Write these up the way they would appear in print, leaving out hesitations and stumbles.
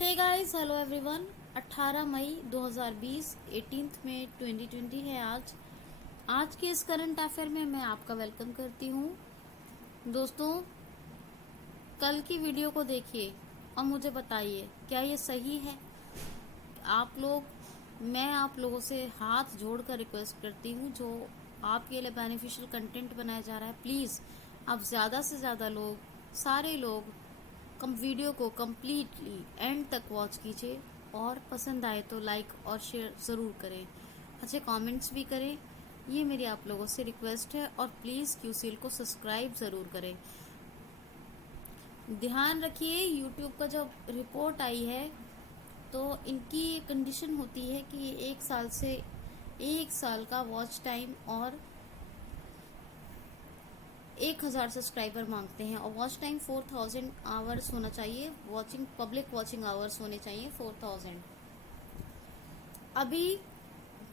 हे guys, hello everyone. 18 मई 2020, 18 मई 2020 है आज के इस करंट अफेयर में मैं आपका वेलकम करती हूँ। दोस्तों, कल की वीडियो को देखिए और मुझे बताइए क्या ये सही है। मैं आप लोगों से हाथ जोड़कर रिक्वेस्ट करती हूँ, जो आपके लिए बेनिफिशियल कंटेंट बनाया जा रहा है, प्लीज़ आप ज़्यादा से ज़्यादा लोग, सारे लोग वीडियो को कम्प्लीटली एंड तक वॉच कीजिए और पसंद आए तो लाइक और शेयर ज़रूर करें, अच्छे कमेंट्स भी करें। ये मेरी आप लोगों से रिक्वेस्ट है और प्लीज़ क्यूसीएल को सब्सक्राइब ज़रूर करें। ध्यान रखिए, यूट्यूब का जब रिपोर्ट आई है तो इनकी कंडीशन होती है कि 1 साल का वॉच टाइम और 1000 सब्सक्राइबर मांगते हैं और वॉच टाइम 4000 आवर्स होना चाहिए। पब्लिक वॉचिंग आवर्स होने चाहिए 4000। अभी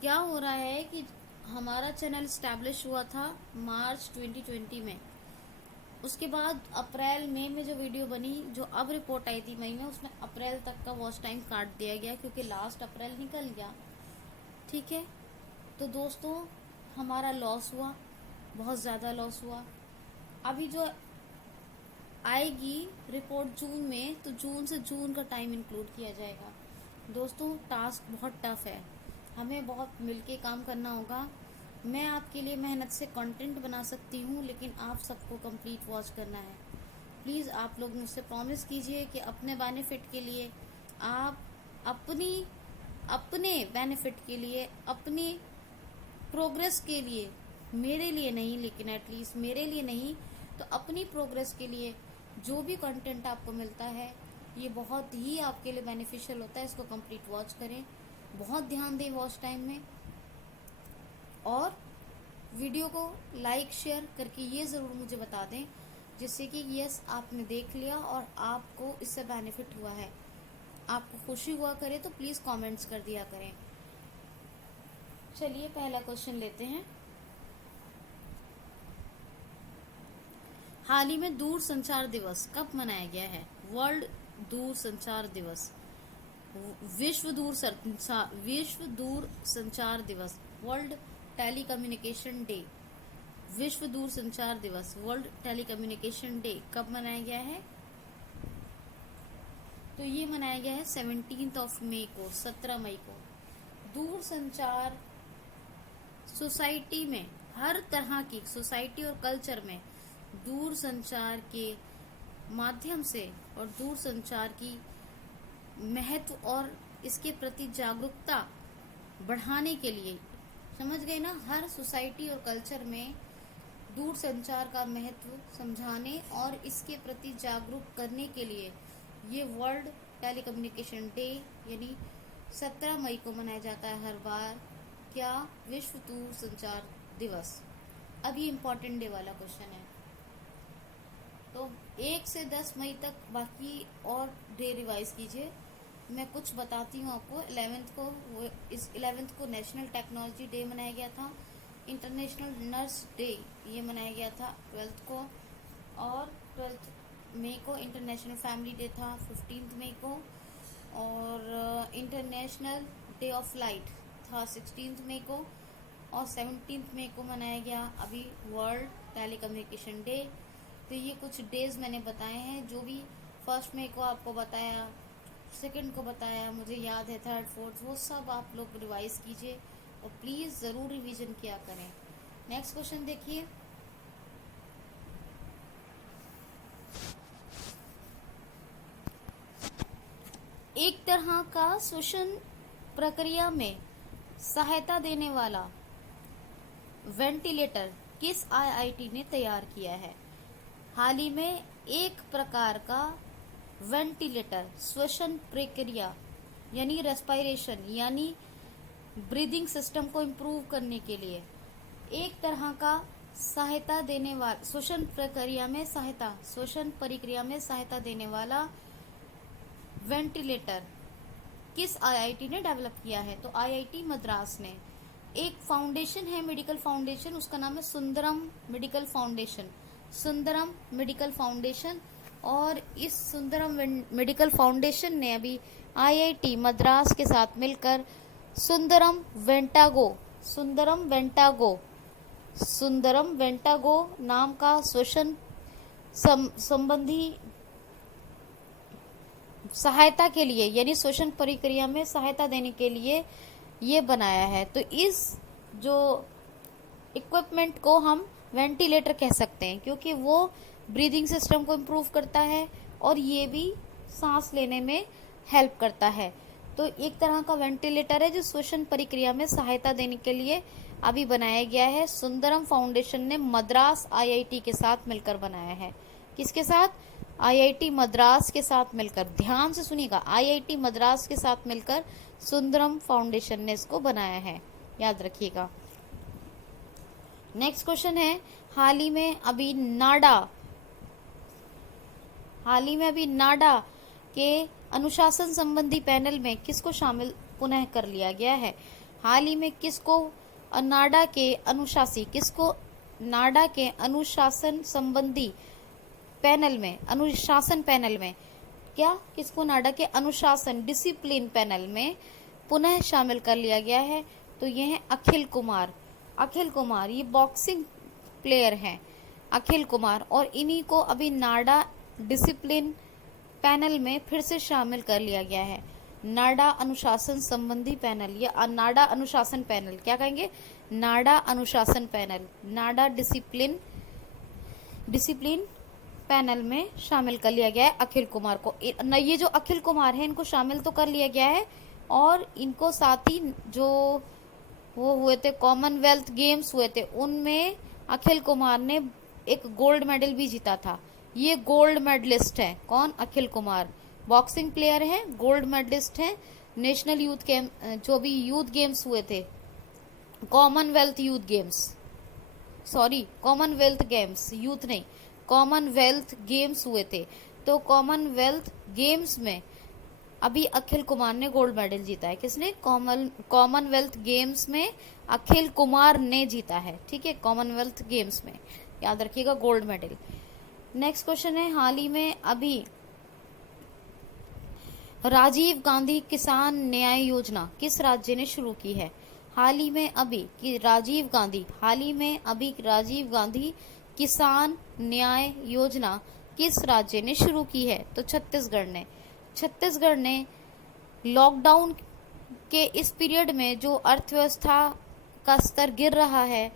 क्या हो रहा है कि हमारा चैनल स्टैब्लिश हुआ था मार्च 2020 में। उसके बाद अप्रैल मई में जो वीडियो बनी, जो अब रिपोर्ट आई थी मई में, उसमें अप्रैल तक का वॉच टाइम काट दिया गया क्योंकि लास्ट अप्रैल निकल गया। ठीक है, तो दोस्तों हमारा लॉस हुआ, बहुत ज़्यादा लॉस हुआ। अभी जो आएगी रिपोर्ट जून में, तो जून से जून का टाइम इंक्लूड किया जाएगा। दोस्तों, टास्क बहुत टफ है, हमें बहुत मिलके काम करना होगा। मैं आपके लिए मेहनत से कंटेंट बना सकती हूँ, लेकिन आप सबको कंप्लीट वॉच करना है। प्लीज़ आप लोग मुझसे प्रॉमिस कीजिए कि अपने बेनिफिट के लिए, आप अपने बेनिफिट के लिए, अपनी प्रोग्रेस के लिए, मेरे लिए नहीं लेकिन एटलीस्ट मेरे लिए नहीं तो अपनी प्रोग्रेस के लिए जो भी कंटेंट आपको मिलता है, ये बहुत ही आपके लिए बेनिफिशियल होता है। इसको कंप्लीट वॉच करें, बहुत ध्यान दें वॉच टाइम में, और वीडियो को लाइक शेयर करके ये ज़रूर मुझे बता दें, जिससे कि यस आपने देख लिया और आपको इससे बेनिफिट हुआ है, आपको खुशी हुआ करे तो प्लीज़ कमेंट्स कर दिया करें। चलिए पहला क्वेश्चन लेते हैं। हाल ही में दूर संचार दिवस कब मनाया गया है? वर्ल्ड दूर संचार दिवस, विश्व दूर संचार दिवस, वर्ल्ड टेलीकम्युनिकेशन डे। विश्व दूर संचार दिवस, वर्ल्ड टेलीकम्युनिकेशन डे कब मनाया गया है? तो ये मनाया गया है 17 मई को, 17 मई को। दूर संचार सोसाइटी में, हर तरह की सोसाइटी और कल्चर में दूर संचार के माध्यम से और दूर संचार की महत्व और इसके प्रति जागरूकता बढ़ाने के लिए, समझ गए ना, हर सोसाइटी और कल्चर में दूर संचार का महत्व समझाने और इसके प्रति जागरूक करने के लिए ये वर्ल्ड टेलीकम्युनिकेशन डे यानी 17 मई को मनाया जाता है हर बार। क्या? विश्व दूर संचार दिवस। अब ये इम्पोर्टेंट डे वाला क्वेश्चन है, तो 1 से 10 मई तक बाकी और डे रिवाइज कीजिए। मैं कुछ बताती हूँ आपको। 11th को नेशनल टेक्नोलॉजी डे मनाया गया था। इंटरनेशनल नर्स डे ये मनाया गया था 12th को, और 12th मई को इंटरनेशनल फैमिली डे था 15 मई को, और इंटरनेशनल डे ऑफ लाइट था 16 मई को, और 17 मई को मनाया गया अभी वर्ल्ड टेलीकम्युनिकेशन डे। तो ये कुछ डेज मैंने बताए हैं, जो भी 1 मई को आपको बताया, 2 को बताया, मुझे याद है 3rd 4th, वो सब आप लोग रिवाइज कीजिए और प्लीज़ ज़रूर रिवीजन किया करें। नेक्स्ट क्वेश्चन देखिए। एक तरह का श्वसन प्रक्रिया में सहायता देने वाला वेंटिलेटर किस आईआईटी ने तैयार किया है? हाल ही में एक प्रकार का वेंटिलेटर, श्वसन प्रक्रिया यानी रेस्पिरेशन यानी ब्रीदिंग सिस्टम को इम्प्रूव करने के लिए एक तरह का सहायता देने वाला श्वसन प्रक्रिया में सहायता देने वाला वेंटिलेटर किस आईआईटी ने डेवलप किया है? तो आईआईटी मद्रास ने। एक फाउंडेशन है, मेडिकल फाउंडेशन, उसका नाम है सुंदरम मेडिकल फाउंडेशन। और इस सुंदरम मेडिकल फाउंडेशन ने अभी आईआईटी मद्रास के साथ मिलकर सुंदरम वेंटागो नाम का श्वसन संबंधी सहायता के लिए, यानी श्वसन प्रक्रिया में सहायता देने के लिए ये बनाया है। तो इस जो इक्विपमेंट को हम वेंटिलेटर कह सकते हैं, क्योंकि वो ब्रीदिंग सिस्टम को इम्प्रूव करता है और ये भी सांस लेने में हेल्प करता है। तो एक तरह का वेंटिलेटर है जो श्वसन प्रक्रिया में सहायता देने के लिए अभी बनाया गया है। सुंदरम फाउंडेशन ने मद्रास आईआईटी के साथ मिलकर बनाया है। किसके साथ? आईआईटी मद्रास के साथ मिलकर। ध्यान से सुनिएगा, आईआईटी मद्रास के साथ मिलकर सुंदरम फाउंडेशन ने इसको बनाया है, याद रखिएगा। नेक्स्ट क्वेश्चन है, हाल ही में अभी नाडा के अनुशासन संबंधी पैनल में किसको शामिल पुनः कर लिया गया है? हाल ही में किसको नाडा के अनुशासन संबंधी पैनल में, अनुशासन पैनल में किसको नाडा के अनुशासन डिसिप्लिन पैनल में पुनः शामिल कर लिया गया है? तो ये है अखिल कुमार, ये बॉक्सिंग प्लेयर हैं अखिल कुमार, और इन्हीं को अभी नाडा डिसिप्लिन पैनल में फिर से शामिल कर लिया गया है। नाडा अनुशासन संबंधी पैनल या नाडा अनुशासन पैनल, क्या कहेंगे? नाडा अनुशासन पैनल, नाडा डिसिप्लिन पैनल में शामिल कर लिया गया है अखिल कुमार को। ये जो अखिल कुमार है इनको शामिल तो कर लिया गया है, और इनको साथ ही जो वो हुए थे कॉमनवेल्थ गेम्स हुए थे उनमें अखिल कुमार ने एक गोल्ड मेडल भी जीता था। ये गोल्ड मेडलिस्ट है। कौन? अखिल कुमार बॉक्सिंग प्लेयर है, गोल्ड मेडलिस्ट है। नेशनल यूथ गेम, जो भी यूथ गेम्स हुए थे, कॉमनवेल्थ गेम्स हुए थे। तो कॉमनवेल्थ गेम्स में अभी अखिल कुमार ने गोल्ड मेडल जीता है। किसने? कॉमनवेल्थ गेम्स में अखिल कुमार ने जीता है। ठीक है, कॉमनवेल्थ गेम्स में, याद रखिएगा, गोल्ड मेडल। नेक्स्ट क्वेश्चन है, हाल ही में अभी राजीव गांधी किसान न्याय योजना किस राज्य ने शुरू की है? हाल ही में अभी राजीव गांधी किसान न्याय योजना किस राज्य ने शुरू की है? तो छत्तीसगढ़ ने लॉकडाउन के इस पीरियड में जो अर्थव्यवस्था का स्तर गिर रहा है,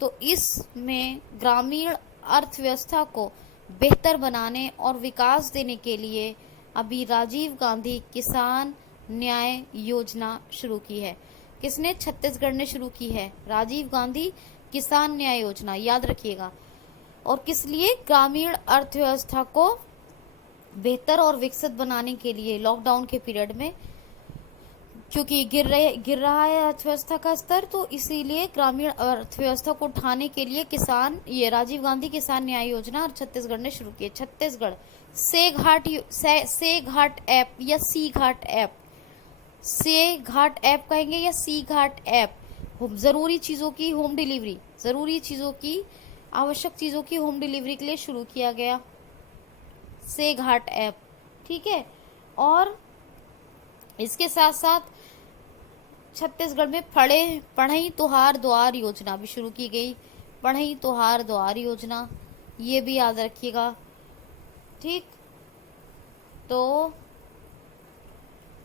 तो इसमें ग्रामीण अर्थव्यवस्था को बेहतर बनाने और विकास देने के लिए अभी राजीव गांधी किसान न्याय योजना शुरू की है। किसने? छत्तीसगढ़ ने शुरू की है राजीव गांधी किसान न्याय योजना, याद रखिएगा। और किस लिए? ग्रामीण अर्थव्यवस्था को बेहतर और विकसित बनाने के लिए लॉकडाउन के पीरियड में, क्योंकि गिर रहा है अर्थव्यवस्था का स्तर, तो इसीलिए ग्रामीण अर्थव्यवस्था को उठाने के लिए ये राजीव गांधी किसान न्याय योजना और छत्तीसगढ़ ने शुरू की है। छत्तीसगढ़ से घाट ऐप या सी घाट ऐप कहेंगे या सी घाट ऐप, जरूरी चीजों की आवश्यक चीजों की होम डिलीवरी के लिए शुरू किया गया से घाट ऐप। ठीक है, और इसके साथ साथ छत्तीसगढ़ में पढ़ई तुहार द्वार योजना भी शुरू की गई। पढ़ई तुहार द्वार योजना, ये भी याद रखिएगा। ठीक, तो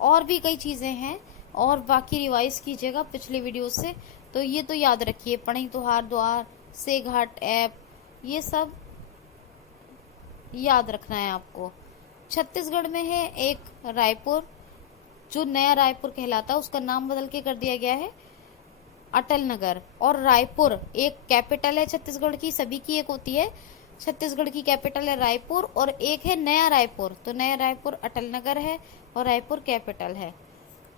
और भी कई चीजें हैं, और बाकी रिवाइज कीजिएगा पिछले वीडियो से। तो ये तो याद रखिए, पढ़ई तुहार द्वार, से घाट ऐप, ये सब याद रखना है आपको। छत्तीसगढ़ में है एक रायपुर, जो नया रायपुर कहलाता है, उसका नाम बदल के कर दिया गया है अटल नगर। और रायपुर एक कैपिटल है छत्तीसगढ़ की, सभी की एक होती है। छत्तीसगढ़ की कैपिटल है रायपुर, और एक है नया रायपुर। तो नया रायपुर अटल नगर है और रायपुर कैपिटल है।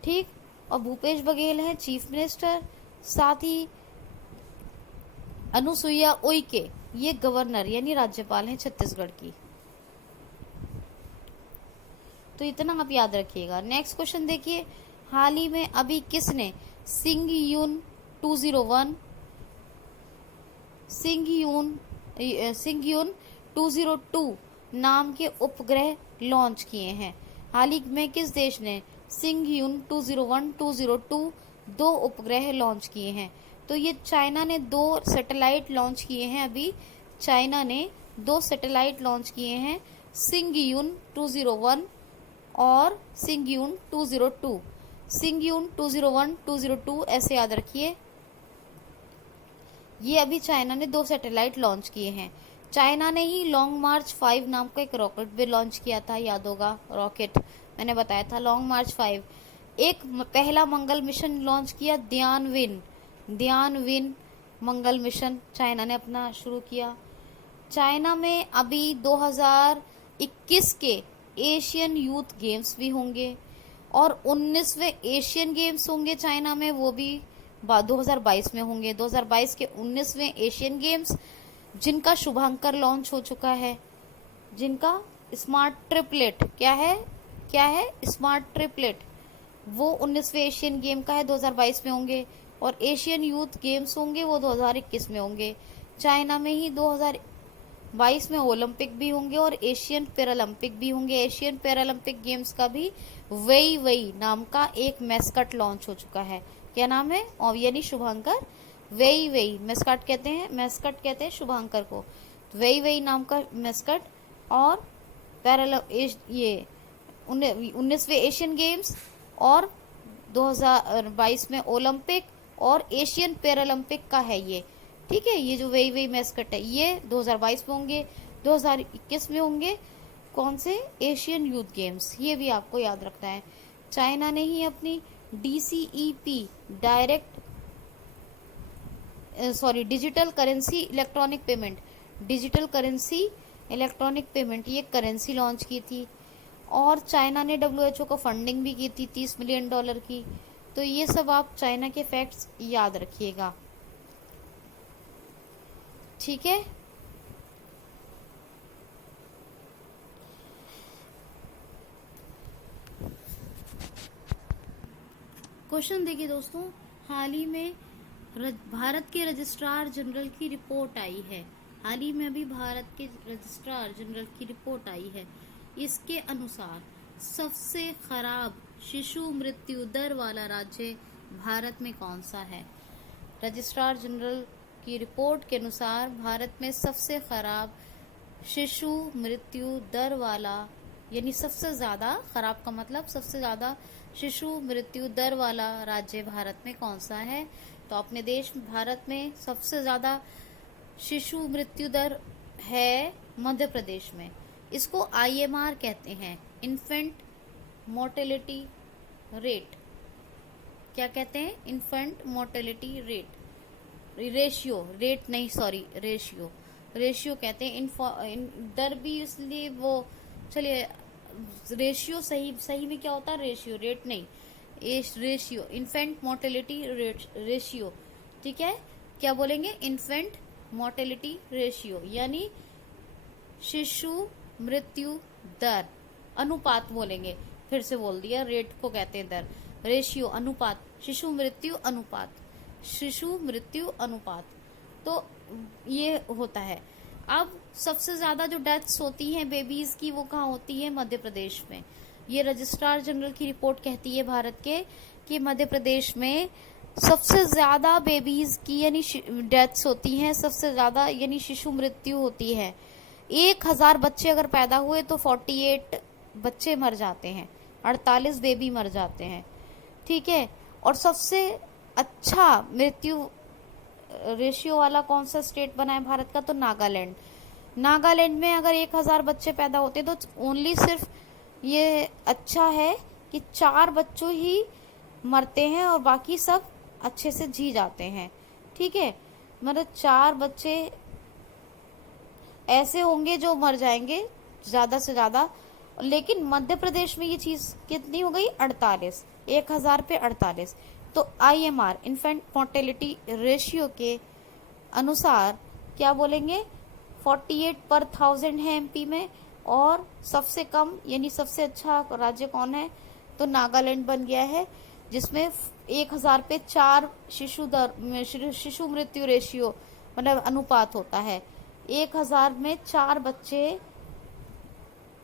ठीक, और भूपेश बघेल है चीफ मिनिस्टर, साथ ही अनुसुईया उइके ये गवर्नर यानी राज्यपाल हैं छत्तीसगढ़ की। तो इतना आप याद रखिएगा। नेक्स्ट क्वेश्चन देखिए, हाल ही में अभी किसने सिंगयून 202 नाम के उपग्रह लॉन्च किए हैं। हाल ही में किस देश ने सिंगयून 201, 202 दो उपग्रह लॉन्च किए हैं? तो ये चाइना ने 2 सैटेलाइट लॉन्च किए हैं। अभी चाइना ने 2 सैटेलाइट लॉन्च किए हैं, सिंगयून 201 और सिंगयून 202। सिंगयून 201, 202 ऐसे याद रखिए। ये अभी चाइना ने 2 सैटेलाइट लॉन्च किए हैं। चाइना ने ही लॉन्ग मार्च 5 नाम का एक रॉकेट भी लॉन्च किया था, याद होगा। रॉकेट मैंने बताया था, लॉन्ग मार्च 5। एक पहला मंगल मिशन लॉन्च किया, ध्यानविन मंगल मिशन चाइना ने अपना शुरू किया। चाइना में अभी 2021 के एशियन यूथ गेम्स भी होंगे और 19वें एशियन गेम्स होंगे चाइना में, वो भी 2022 में होंगे। 2022 के 19वें एशियन गेम्स जिनका शुभांकर लॉन्च हो चुका है, जिनका स्मार्ट ट्रिपलेट क्या है स्मार्ट ट्रिपलेट, वो 19वें एशियन गेम का है, 2022 में होंगे। और एशियन यूथ गेम्स होंगे वो 2021 में होंगे। चाइना में ही 2022 में ओलंपिक भी होंगे और एशियन पैरालंपिक भी होंगे। एशियन पैरालंपिक गेम्स का भी वही नाम का एक मैस्कट लॉन्च हो चुका है। क्या नाम है? और यानी शुभांकर वही मैस्कट कहते हैं शुभांकर को। वही नाम का मैस्कट और ये 19वें एशियन गेम्स और 2022 में ओलंपिक और एशियन पैरालंपिक का है ये, ठीक है। ये जो वही मैस्कट है ये 2022 में होंगे, 2021 में होंगे। कौन से? Asian youth games. ये भी आपको याद रखना है। चाइना ने ही अपनी DCEP digital currency electronic payment ये करेंसी लॉन्च की थी। और चाइना ने WHO को फंडिंग भी की थी $30 मिलियन की। तो ये सब आप चाइना के फैक्ट्स याद रखिएगा, ठीक है। क्वेश्चन देखिए दोस्तों, हाल ही में भारत के रजिस्ट्रार जनरल की रिपोर्ट आई है। हाल ही में अभी भारत के रजिस्ट्रार जनरल की रिपोर्ट आई है। इसके अनुसार सबसे खराब शिशु मृत्यु दर वाला राज्य भारत में कौन सा है? रजिस्ट्रार जनरल की रिपोर्ट के अनुसार भारत में सबसे खराब शिशु मृत्यु दर वाला, यानी सबसे ज्यादा खराब का मतलब सबसे ज्यादा शिशु मृत्यु दर वाला राज्य भारत में कौन सा है? तो अपने देश भारत में सबसे ज्यादा शिशु मृत्यु दर है मध्य प्रदेश में। इसको IMR कहते हैं, इन्फेंट मोर्टेलिटी रेट। क्या कहते हैं? इन्फेंट मोर्टेलिटी रेशियो कहते हैं। दर भी इसलिए वो, चलिए रेशियो सही में क्या होता है? रेशियो, रेट नहीं, रेशियो, इन्फेंट मोर्टेलिटी रेशियो, ठीक है। क्या बोलेंगे? इन्फेंट मोर्टेलिटी रेशियो यानी शिशु मृत्यु दर, अनुपात बोलेंगे। फिर से बोल दिया, रेट को कहते हैं दर, रेशियो अनुपात, शिशु मृत्यु अनुपात। तो ये होता है। अब सबसे ज्यादा जो डेथ्स होती हैं बेबीज की, वो कहाँ होती है? मध्य प्रदेश में। ये रजिस्ट्रार जनरल की रिपोर्ट कहती है भारत के कि मध्य प्रदेश में सबसे ज्यादा बेबीज की यानी डेथ्स होती हैं, सबसे ज्यादा यानी शिशु मृत्यु होती है। 1000 बच्चे अगर पैदा हुए तो 48 बच्चे मर जाते हैं, 48 बेबी मर जाते हैं, ठीक है। और सबसे अच्छा मृत्यु रेशियो वाला कौन सा स्टेट बना है भारत का? तो नागालैंड में अगर 1000 बच्चे पैदा होते तो ओनली सिर्फ ये अच्छा है कि 4 बच्चों ही मरते हैं और बाकी सब अच्छे से जी जाते हैं, ठीक है। मतलब 4 बच्चे ऐसे होंगे जो मर जाएंगे ज्यादा से ज्यादा। लेकिन मध्य प्रदेश में ये चीज कितनी हो गई? 48, 1000 पे 48। तो IMR इन्फेंट मोर्टेलिटी रेशियो के अनुसार क्या बोलेंगे? 48 पर 1000 है MP में। और सबसे कम यानी सबसे अच्छा राज्य कौन है? तो नागालैंड बन गया है, जिसमें 1000 पे 4 शिशु मृत्यु रेशियो मतलब अनुपात होता है। 1000 में 4 बच्चे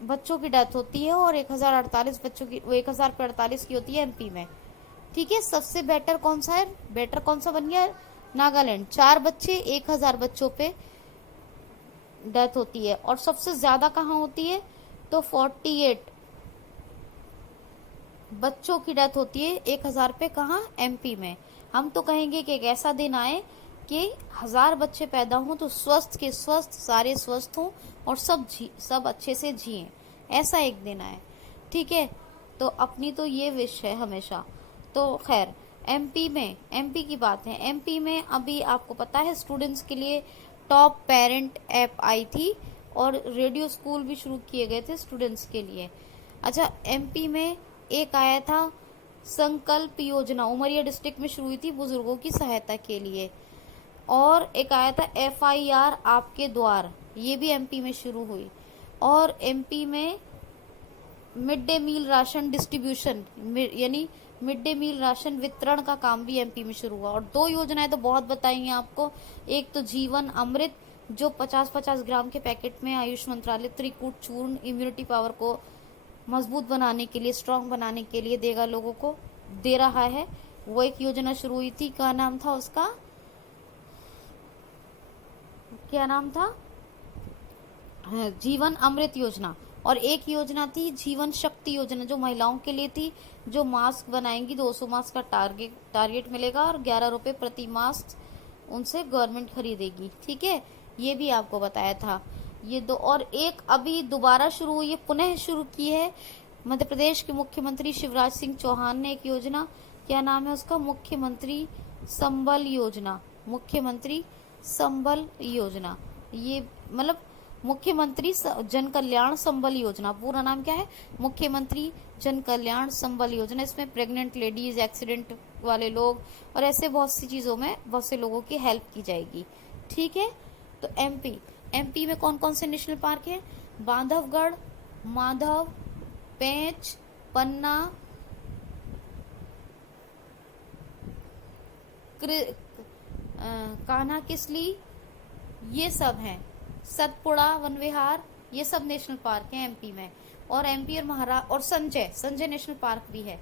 बच्चों की डेथ होती है और 1048 बच्चों की, 1048 की होती है एमपी में। ठीक है, सबसे बेटर कौन सा है, बेटर कौन सा बन गया, नागालैंड। 4 बच्चे 1000 बच्चों पे डेथ होती है। और सबसे ज्यादा कहाँ होती है, तो 48 बच्चों की डेथ होती है 1000 पे, कहाँ, एमपी में। हम तो कहेंगे कि एक ऐसा दिन आए कि 1000 बच्चे पैदा हों तो स्वस्थ के स्वस्थ, सारे स्वस्थ हों और सब अच्छे से जिएं, ऐसा एक दिन आए। ठीक है, तो अपनी तो ये विश है हमेशा। तो खैर, एमपी की बात है। एमपी में अभी आपको पता है स्टूडेंट्स के लिए टॉप पेरेंट ऐप आई थी और रेडियो स्कूल भी शुरू किए गए थे स्टूडेंट्स के लिए। अच्छा, एमपी में एक आया था संकल्प योजना, उमरिया डिस्ट्रिक्ट में शुरू हुई थी बुजुर्गों की सहायता के लिए। और एक आया था FIR आपके द्वार, ये भी एमपी में शुरू हुई। और एमपी में mid day meal ration distribution, यानी मिड डे मील राशन वितरण का काम भी एमपी में शुरू हुआ। और 2 योजनाएं तो बहुत बताई हैं आपको। एक तो जीवन अमृत, जो 50-50 ग्राम के पैकेट में आयुष मंत्रालय त्रिकूट चूर्ण इम्यूनिटी पावर को मजबूत बनाने के लिए, स्ट्रांग बनाने के लिए देगा, लोगों को दे रहा है। वो एक योजना शुरू हुई थी, क्या नाम था उसका, क्या नाम था, जीवन अमृत योजना। और एक योजना थी जीवन शक्ति योजना, जो महिलाओं के लिए थी, जो मास्क बनाएंगी, 200 मास्क का टारगेट मिलेगा और 11 रुपए प्रति मास्क उनसे गवर्नमेंट खरीदेगी। ठीक है, ये भी आपको बताया था। ये दो, और एक अभी दोबारा शुरू हुई है, पुनः शुरू की है मध्य प्रदेश के मुख्यमंत्री शिवराज सिंह चौहान ने एक योजना, क्या नाम है उसका, मुख्यमंत्री संबल योजना। मुख्यमंत्री संबल योजना, ये मतलब मुख्यमंत्री जन कल्याण संबल योजना, पूरा नाम क्या है, मुख्यमंत्री जन कल्याण संबल योजना। इसमें प्रेग्नेंट लेडीज, एक्सीडेंट वाले लोग और ऐसे बहुत सी चीजों में बहुत से लोगों की हेल्प की जाएगी। ठीक है, तो एमपी में कौन कौन से नेशनल पार्क है, बांधवगढ़, माधव, पेंच, पन्ना, कान्हा किसली, ये सब हैं। सतपुड़ा वन विहार, ये सब नेशनल पार्क हैं एमपी में। और एमपी और महाराष्ट्र, और संजय नेशनल पार्क भी है।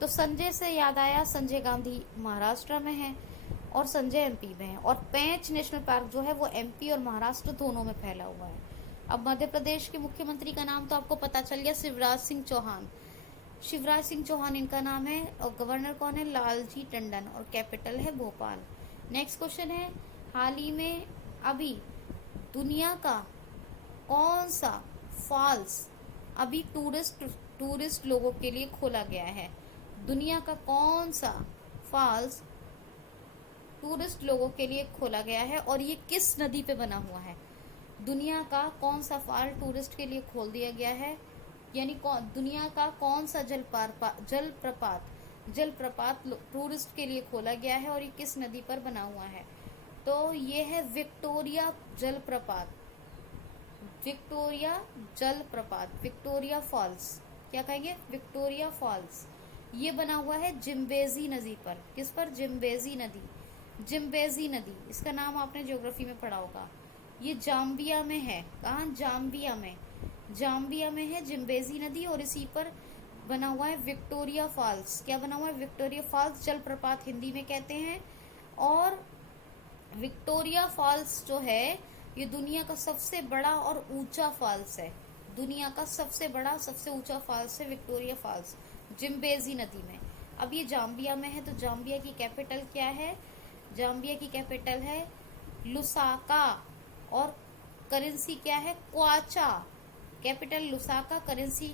तो संजय से याद आया, संजय गांधी महाराष्ट्र में है और संजय एमपी में है। और पेंच नेशनल पार्क जो है वो एमपी और महाराष्ट्र दोनों में फैला हुआ है। अब मध्य प्रदेश के मुख्यमंत्री का नाम तो आपको पता चल गया, शिवराज सिंह चौहान। शिवराज सिंह चौहान इनका नाम है। और गवर्नर कौन है, लालजी टंडन। और कैपिटल है भोपाल। नेक्स्ट क्वेश्चन है, हाल ही में अभी दुनिया का कौन सा फॉल्स अभी टूरिस्ट लोगों के लिए खोला गया है, दुनिया का कौन सा फॉल्स टूरिस्ट लोगों के लिए खोला गया है और ये किस नदी पे बना हुआ है, दुनिया का कौन सा फॉल टूरिस्ट के लिए खोल दिया गया है, यानी दुनिया का कौन सा जलप्रपात टूरिस्ट के लिए खोला गया है और ये किस नदी पर बना हुआ है। तो ये है विक्टोरिया जलप्रपात, विक्टोरिया फॉल्स, क्या कहेंगे, विक्टोरिया फॉल्स। ये बना हुआ है जिम्बेजी नदी पर, किस पर, जिम्बेजी नदी, इसका नाम आपने ज्योग्राफी में पढ़ा होगा। ये जाम्बिया में है, कहाँ, जाम्बिया में है जिम्बेजी नदी। और इसी पर बना हुआ है विक्टोरिया फॉल्स, क्या बना हुआ है, विक्टोरिया फॉल्स जलप्रपात हिंदी में कहते हैं। और विक्टोरिया फॉल्स जो है ये दुनिया का सबसे बड़ा और ऊंचा फॉल्स है, दुनिया का सबसे बड़ा सबसे ऊंचा फॉल्स है विक्टोरिया फॉल्स जिम्बेजी नदी में। अब ये जाम्बिया में है, तो जाम्बिया की कैपिटल क्या है, जाम्बिया की कैपिटल है लुसाका और करेंसी क्या है, क्वाचा। Capital Lusaka, currency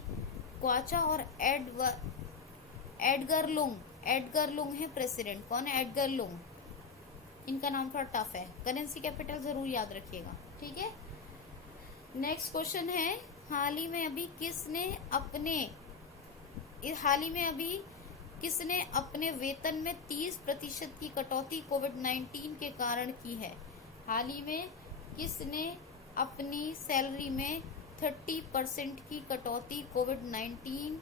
क्वाचा। और एडगर लुंग है प्रेसिडेंट, कौन है, एडगर लुंग। इनका नाम थोड़ा टफ है, करेंसी कैपिटल जरूर याद रखिएगा। ठीक है, नेक्स्ट क्वेश्चन है, हाल ही में अभी किसने अपने वेतन में 30% की कटौती कोविड-19 के कारण की है। हाल ही में किसने अपनी सैलरी में 30% की कटौती कोविड-19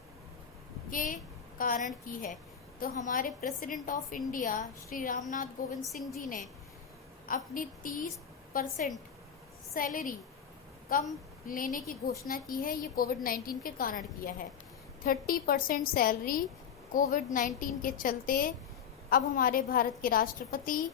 के कारण की है। तो हमारे president of India Shri Ramnath Kovind Singh ji ने अपनी 30% सैलरी कम लेने की घोषणा की है, ये कोविड-19 के कारण किया है। 30% सैलरी कोविड-19 के चलते अब हमारे भारत के राष्ट्रपति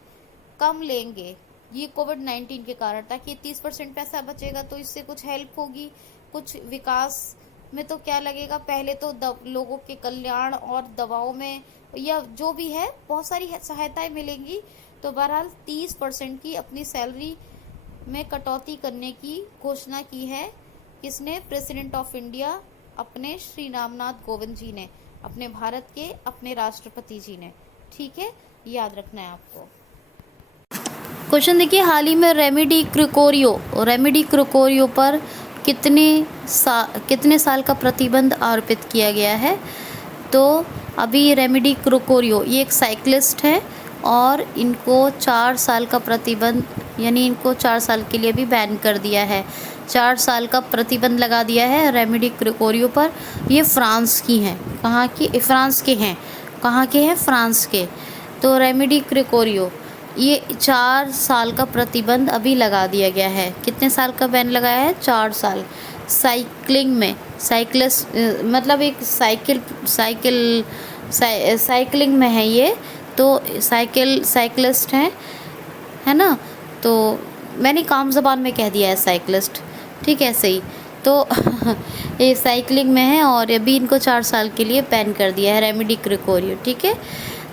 कम लेंगे, ये कोविड-19 के कारण, ताकि 30% पैसा बचेगा तो इससे कुछ हेल्प होगी, कुछ विकास में तो क्या लगेगा, पहले तो लोगों के कल्याण और दवाओं में या जो भी है बहुत सारी सहायताएं मिलेंगी। तो बहरहाल 30% की अपनी सैलरी में कटौती करने की घोषणा की है। किसने? प्रेसिडेंट ऑफ इंडिया अपने श्री रामनाथ कोविंद जी ने, अपने भारत के अपने राष्ट्रपति जी ने। ठीक है, याद रखना है आपको। क्वेश्चन देखिए, हाल ही में रेमेडी क्रिकोरियो पर कितने साल का प्रतिबंध आरोपित किया गया है? तो अभी रेमेडी क्रिकोरियो ये एक साइक्लिस्ट है और इनको 4 साल का प्रतिबंध, यानी इनको 4 साल के लिए भी बैन कर दिया है। 4 साल का प्रतिबंध लगा दिया है रेमेडी क्रिकोरियो पर। ये फ्रांस की हैं। कहाँ की? फ्रांस के हैं। कहाँ के हैं? फ्रांस के। तो रेमेडी क्रिकोरियो ये 4 साल का प्रतिबंध अभी लगा दिया गया है। कितने साल का बैन लगाया है? 4 साल। साइकिलिंग में साइक्लिस्ट मतलब एक साइकिलिंग में है ये, तो साइक्लिस्ट हैं, है ना? तो मैंने काम ज़बान में कह दिया है साइक्लिस्ट, ठीक है, सही। तो ये साइकिलिंग में है और अभी इनको 4 साल के लिए बैन कर दिया है रेमेडी क्रिकोरियो। ठीक है,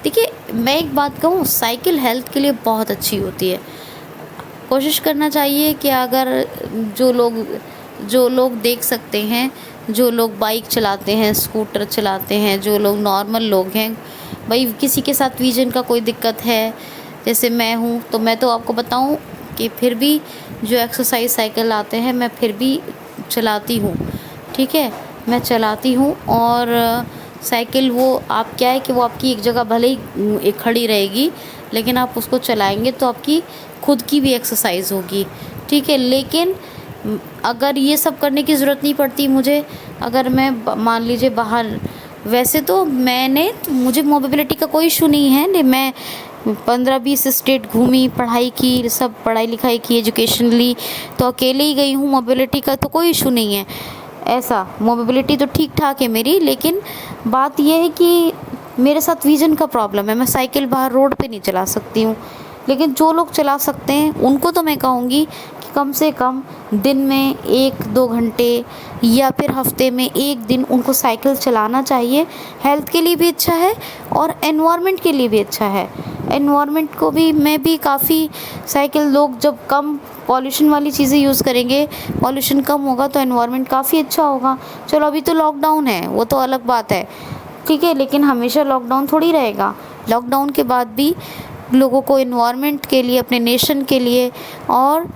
देखिए मैं एक बात कहूँ, साइकिल हेल्थ के लिए बहुत अच्छी होती है। कोशिश करना चाहिए कि अगर जो लोग देख सकते हैं, जो लोग बाइक चलाते हैं, स्कूटर चलाते हैं, जो लोग नॉर्मल लोग हैं, भाई किसी के साथ विजन का कोई दिक्कत है, जैसे मैं हूँ, तो मैं तो आपको बताऊँ कि फिर भी जो एक्सरसाइज साइकिल आते हैं मैं फिर भी चलाती हूँ। ठीक है, मैं चलाती हूँ। और साइकिल वो आप क्या है कि वो आपकी एक जगह भले ही खड़ी रहेगी, लेकिन आप उसको चलाएंगे तो आपकी खुद की भी एक्सरसाइज होगी। ठीक है, लेकिन अगर ये सब करने की ज़रूरत नहीं पड़ती मुझे, अगर मैं मान लीजिए बाहर, वैसे तो मुझे मोबिलिटी का कोई इशू नहीं है, नहीं, मैं 15-20 स्टेट घूमी, पढ़ाई की, सब पढ़ाई लिखाई की, एजुकेशन ली, तो अकेले ही गई हूँ, मोबिलिटी का तो कोई इशू नहीं है। ऐसा मोबिलिटी तो ठीक ठाक है मेरी, लेकिन बात यह है कि मेरे साथ विजन का प्रॉब्लम है, मैं साइकिल बाहर रोड पे नहीं चला सकती हूँ। लेकिन जो लोग चला सकते हैं उनको तो मैं कहूँगी कि कम से कम दिन में 1-2 घंटे या फिर हफ्ते में 1 दिन उनको साइकिल चलाना चाहिए। हेल्थ के लिए भी अच्छा है और एनवायरनमेंट के लिए भी अच्छा है। एनवायरनमेंट को भी मैं भी काफ़ी साइकिल, लोग जब कम पॉल्यूशन वाली चीज़ें यूज़ करेंगे, पॉल्यूशन कम होगा तो एनवायरनमेंट काफ़ी अच्छा होगा। चलो अभी तो लॉकडाउन है, वो तो अलग बात है, ठीक है, लेकिन हमेशा लॉकडाउन थोड़ी रहेगा। लॉकडाउन के बाद भी लोगों को एनवायरनमेंट के लिए, अपने नेशन के लिए और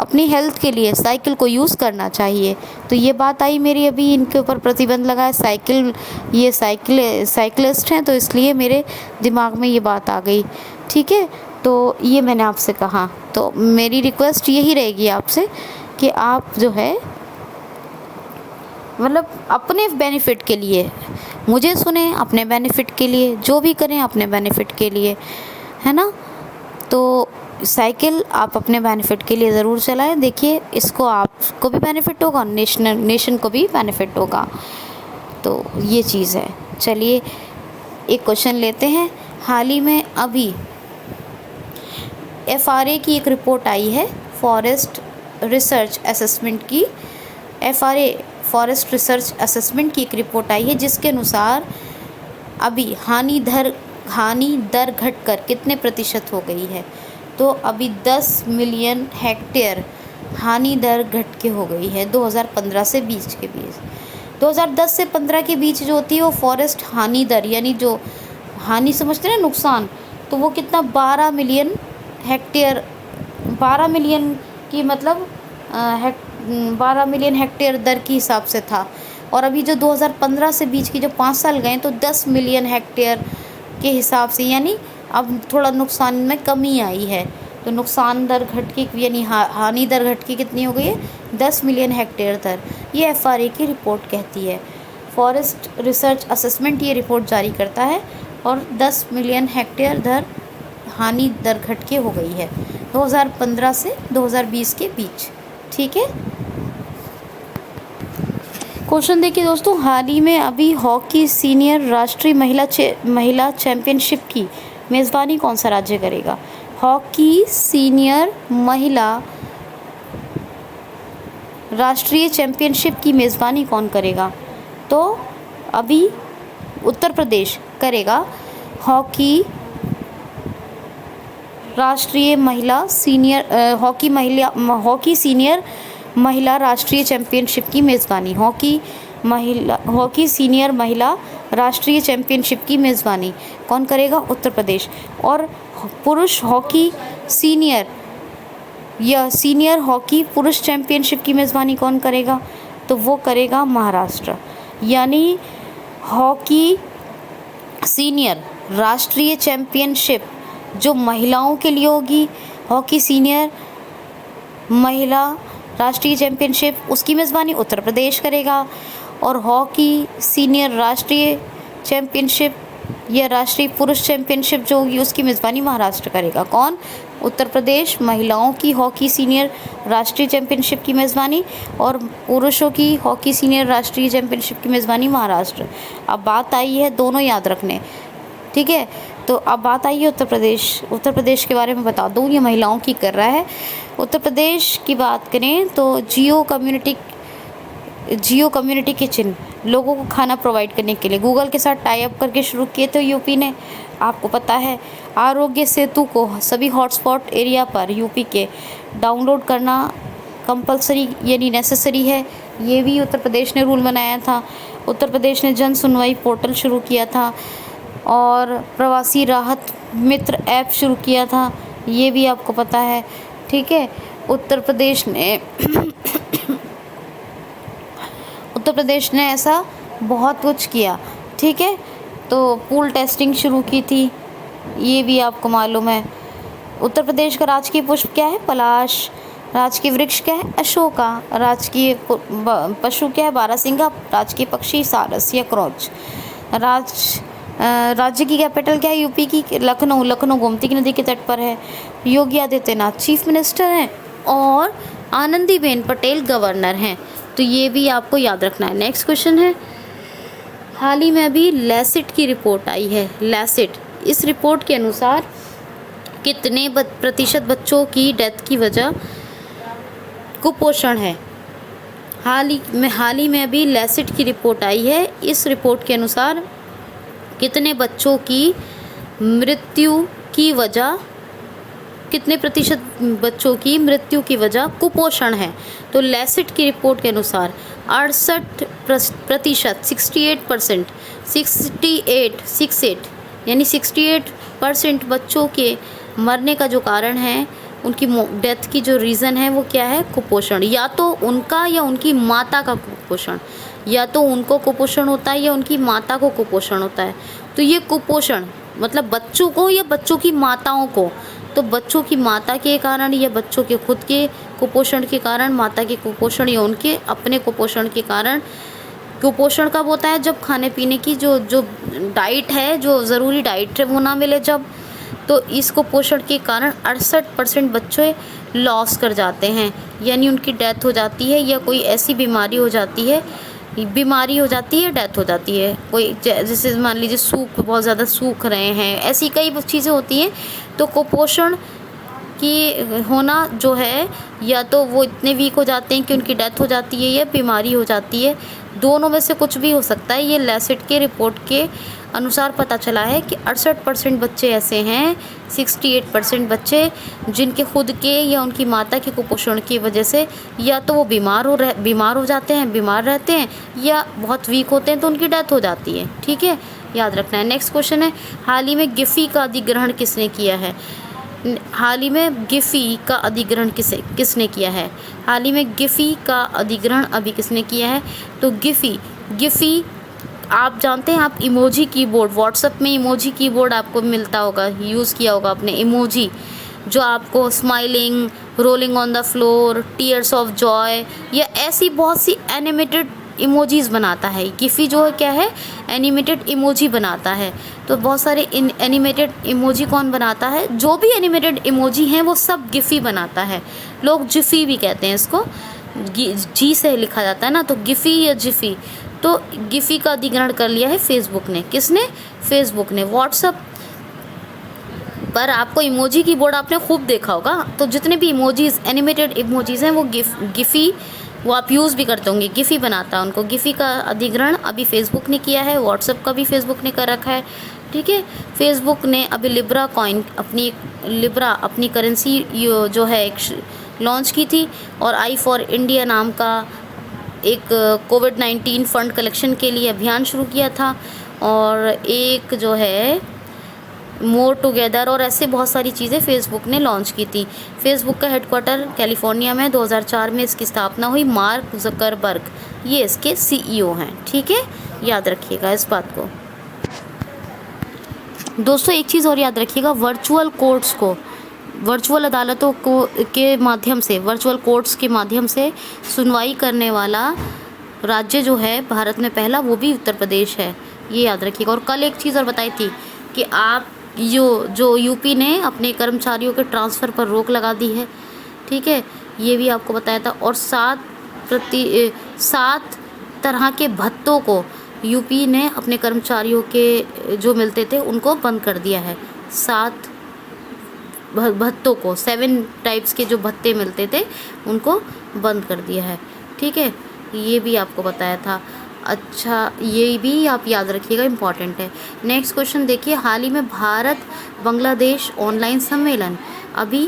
अपनी हेल्थ के लिए साइकिल को यूज़ करना चाहिए। तो ये बात आई मेरी, अभी इनके ऊपर प्रतिबंध लगा है, ये साइकिलिस्ट हैं, तो इसलिए मेरे दिमाग में ये बात आ गई। ठीक है, तो ये मैंने आपसे कहा। तो मेरी रिक्वेस्ट यही रहेगी आपसे कि आप जो है मतलब अपने बेनिफिट के लिए मुझे सुने, अपने बेनिफिट के लिए जो भी करें अपने बेनिफिट के लिए, है ना? तो साइकिल आप अपने बेनिफिट के लिए ज़रूर चलाएं। देखिए इसको आपको भी बेनिफिट होगा, नेशन को भी बेनिफिट होगा। तो ये चीज़ है। चलिए एक क्वेश्चन लेते हैं। हाल ही में अभी FRA की एक रिपोर्ट आई है, फॉरेस्ट रिसर्च असेसमेंट की। FRA फॉरेस्ट रिसर्च असेसमेंट की एक रिपोर्ट आई है, जिसके अनुसार अभी हानि दर घटकर कितने प्रतिशत हो गई है? तो अभी 10 मिलियन हेक्टेयर हानि दर घट के हो गई है 2015 से 20 के बीच। 2010 से 15 के बीच जो होती है वो फॉरेस्ट हानि दर, यानी जो हानि समझते हैं ना, नुकसान, तो वो कितना 12 मिलियन हेक्टेयर, 12 मिलियन की मतलब 12 मिलियन हेक्टेयर दर के हिसाब से था। और अभी जो 2015 से बीच की जो 5 साल गए तो 10 मिलियन हेक्टेयर के हिसाब से, यानी अब थोड़ा नुकसान में कमी आई है। तो नुकसान दर घट के, यानी हानि दर घट के कितनी हो गई है? 10 मिलियन हेक्टेयर दर। ये FRA की रिपोर्ट कहती है। फॉरेस्ट रिसर्च असेसमेंट ये रिपोर्ट जारी करता है और 10 मिलियन हेक्टेयर दर हानि दर घट के हो गई है 2015 से 2020 के बीच। ठीक है, क्वेश्चन देखिए दोस्तों, हाल ही में अभी हॉकी सीनियर राष्ट्रीय महिला चैंपियनशिप की मेज़बानी कौन सा राज्य करेगा? हॉकी सीनियर महिला राष्ट्रीय चैंपियनशिप की मेज़बानी कौन करेगा? तो अभी उत्तर प्रदेश करेगा हॉकी राष्ट्रीय महिला सीनियर हॉकी सीनियर महिला राष्ट्रीय चैंपियनशिप की मेज़बानी। हॉकी सीनियर महिला राष्ट्रीय चैंपियनशिप की मेज़बानी कौन करेगा? उत्तर प्रदेश। और पुरुष हॉकी सीनियर हॉकी पुरुष चैंपियनशिप की मेज़बानी कौन करेगा? तो वो करेगा महाराष्ट्र। यानी हॉकी सीनियर राष्ट्रीय चैंपियनशिप जो महिलाओं के लिए होगी, हॉकी सीनियर महिला राष्ट्रीय चैंपियनशिप, उसकी मेज़बानी उत्तर प्रदेश करेगा। और हॉकी सीनियर राष्ट्रीय चैंपियनशिप या राष्ट्रीय पुरुष चैंपियनशिप जो होगी उसकी मेज़बानी महाराष्ट्र करेगा। कौन? उत्तर प्रदेश। महिलाओं की हॉकी सीनियर राष्ट्रीय चैंपियनशिप की मेज़बानी और पुरुषों की हॉकी सीनियर राष्ट्रीय चैंपियनशिप की मेज़बानी महाराष्ट्र। अब बात आई है, दोनों याद रखने, ठीक है। तो अब बात आई है उत्तर प्रदेश के बारे में बता दूँ, ये महिलाओं की कर रहा है। उत्तर प्रदेश की बात करें तो जियो कम्युनिटी किचन लोगों को खाना प्रोवाइड करने के लिए गूगल के साथ टाई अप करके शुरू किए थे यूपी ने, आपको पता है। आरोग्य सेतु को सभी हॉटस्पॉट एरिया पर यूपी के डाउनलोड करना कंपलसरी यानी नेसेसरी है, ये भी उत्तर प्रदेश ने रूल बनाया था। उत्तर प्रदेश ने जन सुनवाई पोर्टल शुरू किया था और प्रवासी राहत मित्र ऐप शुरू किया था, ये भी आपको पता है, ठीक है। उत्तर प्रदेश ने ऐसा बहुत कुछ किया, ठीक है। तो पूल टेस्टिंग शुरू की थी, ये भी आपको मालूम है। उत्तर प्रदेश का राजकीय पुष्प क्या है? पलाश। राजकीय वृक्ष क्या है? अशोका। राजकीय पशु क्या है? बारहसिंगा। राजकीय पक्षी सारस या क्रोच। राज्य की कैपिटल क्या है? यूपी की लखनऊ गोमती की नदी के तट पर है। योगी आदित्यनाथ चीफ मिनिस्टर हैं और आनंदीबेन पटेल गवर्नर हैं, तो ये भी आपको याद रखना है। नेक्स्ट क्वेश्चन है, हाल ही में अभी लैसिट की रिपोर्ट आई है। लैसिट, इस रिपोर्ट के अनुसार कितने प्रतिशत बच्चों की डेथ की वजह कुपोषण है? हाल ही में अभी लैसिट की रिपोर्ट आई है। इस रिपोर्ट के अनुसार कितने बच्चों की मृत्यु की वजह, कितने प्रतिशत बच्चों की मृत्यु की वजह कुपोषण है? तो लैसिट की रिपोर्ट के अनुसार 68% 68% यानी 68% बच्चों के मरने का जो कारण है, उनकी डेथ की जो रीज़न है वो क्या है? कुपोषण। या तो उनका या उनकी माता का कुपोषण, या तो उनको कुपोषण होता है या उनकी माता को कुपोषण होता है। तो ये कुपोषण मतलब बच्चों को या बच्चों की माताओं को, तो बच्चों की माता के कारण या बच्चों के खुद के कुपोषण के कारण, माता के कुपोषण या उनके अपने कुपोषण के कारण। कुपोषण कब होता है? जब खाने पीने की जो डाइट है, जो ज़रूरी डाइट है वो ना मिले जब। तो इस कुपोषण के कारण 68% बच्चे लॉस कर जाते हैं, यानी उनकी डेथ हो जाती है या कोई ऐसी बीमारी हो जाती है, डेथ हो जाती है। कोई जैसे मान लीजिए बहुत ज़्यादा सूख रहे हैं, ऐसी कई चीज़ें होती हैं। तो कुपोषण की होना जो है, या तो वो इतने वीक हो जाते हैं कि उनकी डेथ हो जाती है या बीमारी हो जाती है, दोनों में से कुछ भी हो सकता है। ये लैसिट के रिपोर्ट के अनुसार पता चला है कि 68% बच्चे ऐसे हैं, 68% बच्चे जिनके खुद के या उनकी माता के कुपोषण की वजह से या तो वो बीमार हो जाते हैं, बीमार रहते हैं, या बहुत वीक होते हैं तो उनकी डेथ हो जाती है, ठीक है, याद रखना है। नेक्स्ट क्वेश्चन है, हाल ही में गिफी का अधिग्रहण किसने किया है? हाल ही में गिफी का अधिग्रहण किसने किया है? हाल ही में गिफी का अधिग्रहण अभी किसने किया है? तो गिफी आप जानते हैं, आप इमोजी कीबोर्ड, व्हाट्सएप में इमोजी कीबोर्ड आपको मिलता होगा, यूज़ किया होगा आपने इमोजी, जो आपको smiling, rolling on the floor, tears of Joy या ऐसी बहुत सी एनिमेटेड इमोजीज बनाता है। गिफी जो है क्या है? एनिमेटेड इमोजी बनाता है। तो बहुत सारे एनिमेटेड इमोजी कौन बनाता है? जो भी एनिमेटेड इमोजी हैं वो सब गिफी बनाता है। लोग जिफी भी कहते हैं इसको, जी से लिखा जाता है ना, तो गिफी या जिफी, तो गिफी का अधिग्रहण कर लिया है फेसबुक ने। किसने? फेसबुक ने। व्हाट्सअप पर आपको इमोजी कीबोर्ड आपने खूब देखा होगा, तो जितने भी इमोजीज, एनिमेटेड इमोजीज हैं, वो गिफी वो आप यूज़ भी करते होंगे। गिफी बनाता है उनको। गिफी का अधिग्रहण अभी फेसबुक ने किया है, व्हाट्सअप का भी फेसबुक ने कर रखा है। ठीक है, फेसबुक ने अभी लिब्रा कॉइन अपनी करेंसी जो है एक लॉन्च की थी, और आई फॉर इंडिया नाम का एक कोविड-19 फंड कलेक्शन के लिए अभियान शुरू किया था, और एक जो है मोर टुगेदर, और ऐसे बहुत सारी चीज़ें फेसबुक ने लॉन्च की थी। फेसबुक का हेडक्वार्टर कैलिफोर्निया में 2004 में इसकी स्थापना हुई। मार्क जकरबर्ग ये इसके सीईओ हैं। ठीक है, याद रखिएगा इस बात को। दोस्तों एक चीज़ और याद रखिएगा, वर्चुअल कोर्ट्स को, वर्चुअल अदालतों को के माध्यम से, वर्चुअल कोर्ट्स के माध्यम से सुनवाई करने वाला राज्य जो है भारत में पहला, वो भी उत्तर प्रदेश है। ये याद रखिएगा। और कल एक चीज़ और बताई थी कि आप जो यूपी ने अपने कर्मचारियों के ट्रांसफ़र पर रोक लगा दी है। ठीक है, ये भी आपको बताया था। और 7 तरह के भत्तों को यूपी ने अपने कर्मचारियों के जो मिलते थे उनको बंद कर दिया है। 7 भत्तों को, 7 टाइप्स के जो भत्ते मिलते थे उनको बंद कर दिया है। ठीक है, ये भी आपको बताया था। अच्छा, ये भी आप याद रखिएगा, इम्पॉर्टेंट है। नेक्स्ट क्वेश्चन देखिए, हाल ही में भारत बांग्लादेश ऑनलाइन सम्मेलन अभी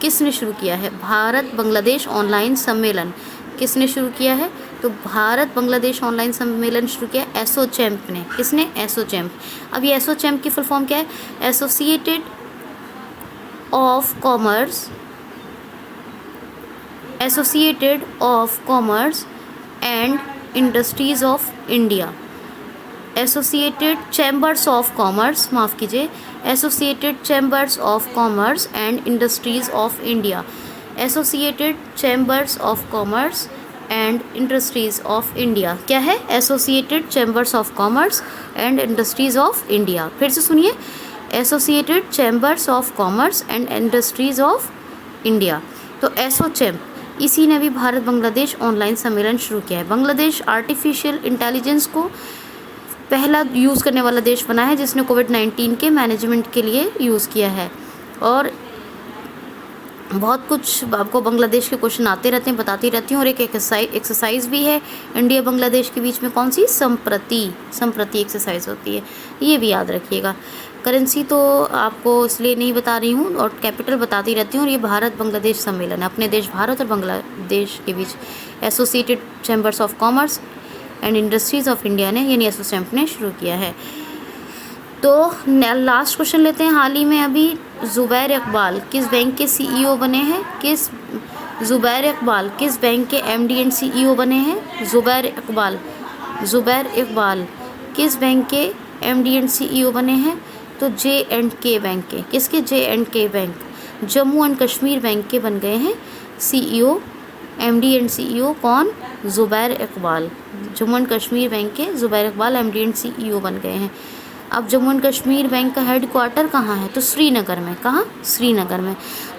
किसने शुरू किया है? भारत बांग्लादेश ऑनलाइन सम्मेलन किसने शुरू किया है? तो भारत बांग्लादेश ऑनलाइन सम्मेलन शुरू किया एसोचैम्प ने। किसने? एसोचैम्प। अब ये एसोचैम्प की फुल फॉर्म क्या है? Associated of commerce, associated of commerce and industries of India, associated chambers of commerce, माफ़ कीजिए, associated chambers of commerce and industries of India, associated chambers of commerce and industries of India. क्या है? Associated chambers of commerce and industries of India. फिर से सुनिए, associated chambers of commerce and industries of India. तो एसोचैम्प, इसी ने भी Bharat Bangladesh online सम्मेलन शुरू किया है। बांग्लादेश आर्टिफिशियल इंटेलिजेंस को पहला यूज़ करने वाला देश बना है जिसने कोविड-19 के मैनेजमेंट के लिए यूज़ किया है। और बहुत कुछ आपको बांग्लादेश के क्वेश्चन आते रहते हैं, बताती रहती हूँ। और एक एक्सरसाइज भी है इंडिया बांग्लादेश के बीच में, कौन सी? संप्रति एक्सरसाइज होती है, ये भी याद रखिएगा। करेंसी तो आपको इसलिए नहीं बता रही हूँ, और कैपिटल बताती रहती हूँ। और ये भारत बांग्लादेश सम्मेलन है, अपने देश भारत और बांग्लादेश के बीच associated chambers of commerce and industries of India ने, यानी एसोचैम्प ने शुरू किया है। तो लास्ट क्वेश्चन लेते हैं। हाल ही में अभी ज़ुबैर इकबाल किस बैंक के सीईओ बने हैं? ज़ुबैर इकबाल किस बैंक के एमडी एंड सीईओ बने हैं? ज़ुबैर इकबाल किस बैंक के एमडी एंड सीईओ बने हैं? तो J&K बैंक के। किसके? J&K bank, Jammu and Kashmir bank के बन गए हैं सीईओ, एमडी एंड सीईओ। कौन? ज़ुबैर इकबाल। जम्मू एंड कश्मीर बैंक के Zubair Iqbal MD and CEO बन गए हैं। अब जम्मू एंड कश्मीर बैंक का हेड क्वार्टर कहाँ है? तो श्रीनगर में। कहाँ? श्रीनगर में।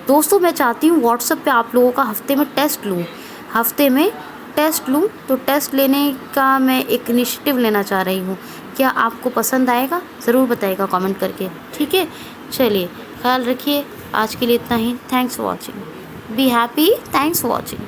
दोस्तों मैं चाहती हूँ व्हाट्सएप पे आप लोगों का हफ्ते में टेस्ट लूँ, तो टेस्ट लेने का मैं एक इनिशिएटिव लेना चाह रही हूँ। क्या आपको पसंद आएगा? ज़रूर बताइएगा कमेंट करके। ठीक है, चलिए ख्याल रखिए। आज के लिए इतना ही। Thanks for watching. Be happy. Thanks for watching.